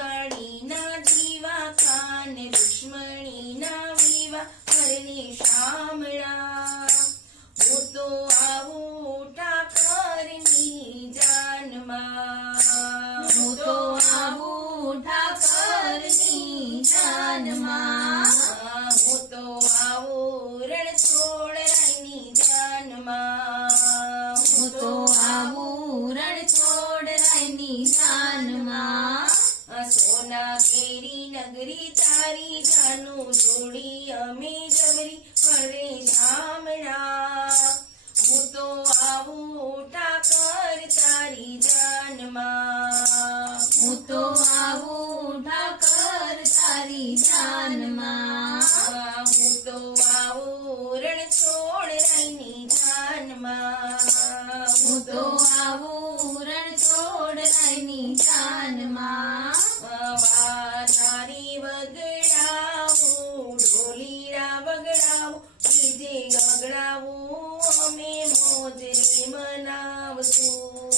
દિવાળીના દીવા કાને રૂક્ષ્મણીના વિવાહ પરણે શામળા હું તો આવું ઠાકરની જાનમાં હું તો આવું ઠાકરની જાનમાં હું તો આવું રણછોડરાયની જાનમાં હું તો આવું રણછોડરાયની જાનમાં સોના કેરી નગરી તારી જાનું જોડી અમે જબરી પરે શામળા હું તો આવું ઠાકર તારી જાનમાં હું તો આવું ઠાકર તારી જાનમાં હું તો આવું રણછોડરાયની જાનમાં હું તો આવું રણછોડરાયની જાનમાં વાનારી વગડાવું ઢોલીડા વગડાવું બીજે ગગડાવું અમે મોજરે મનાવશું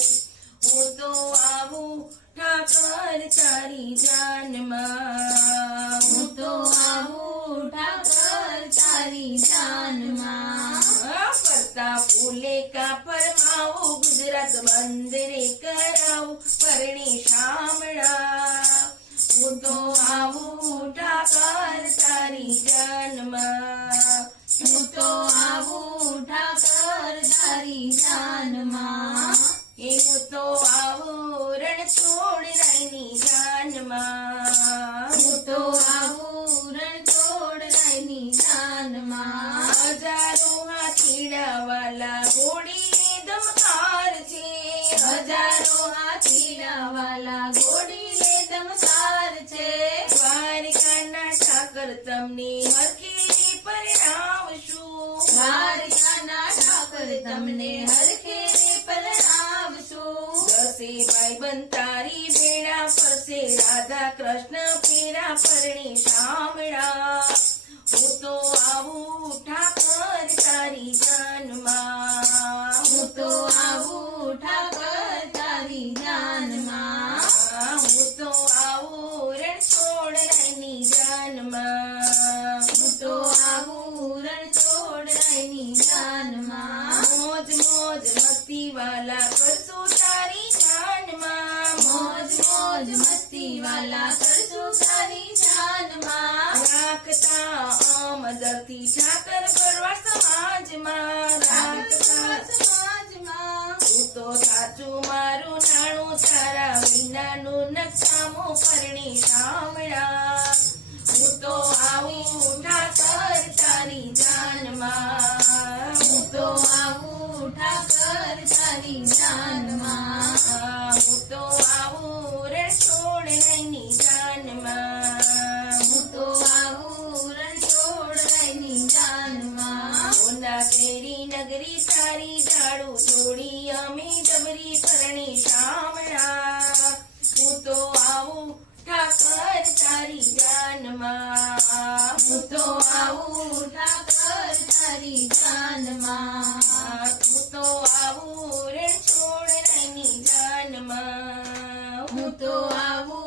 હું તો આવું ઠાકર તારી જાનમાં હું તો આવું ઠાકર તારી જાનમાં ફરતા ફૂલે કા પરમાવું ગુજરાત બંદરે કરાવું પરણે શામળા હું તો આવું ઠાકર તારી જાનમાં હું તો આવું ઠાકર તારી જાનમાં હું તો આવું રણછોડરાયની જાનમાં હું તો આવું રણછોડરાયની જાનમાં હજારો હાથીડા વાલા ઘોડીને ધમકાર છે હજારો હાથીડા વાલા ઘોડીને ધમકાર છે દ્વારિકાના ઠાકર તમને હરખે પરણાવશું દ્વારિકાના ઠાકર તમને હરખે પરણાવશું દસે ભાઈ બંતારી ભેળા ફરશે રાધા કૃષ્ણ ફેરા પરણે શામળા હું તો આવું ઠાકર તારી જાનમાં હું તો આવું ઠાકર તારી જાનમાં હું તો આવું રણછોડરાયની જાનમાં હું તો આવું રણછોડરાયની જાનમાં મોજ મોજ મસ્તી વાલા કરશું તારી જાનમાં મોજ મોજ મસ્તી વાલા કરશું તારી જાનમાં રાખતા અમદરથી ઠાકર ભરવા સમાજમાં રાખતા સમાજમાં તું તો સાચું મારું નાણું તારા વિનાનું નકામું પરણે શામળા હું તો આવું ઠાકર તારી જાનમાં હું તો આવું ઠાકર તારી જાનમાં હું તો આવું રણછોડરાયની જાનમાં હું તો આવું રણછોડરાયની જાનમાં સોના કેરી નગરી તારી ઝાડું જોડી અમે ડબરી પરણે શામળા હું તો આવું ઠાકર તારી જાનમાં હું તો આવું ઠાકર તારી જાનમાં હું તો આવું રણછોડરાયની જાનમાં હું તો આવું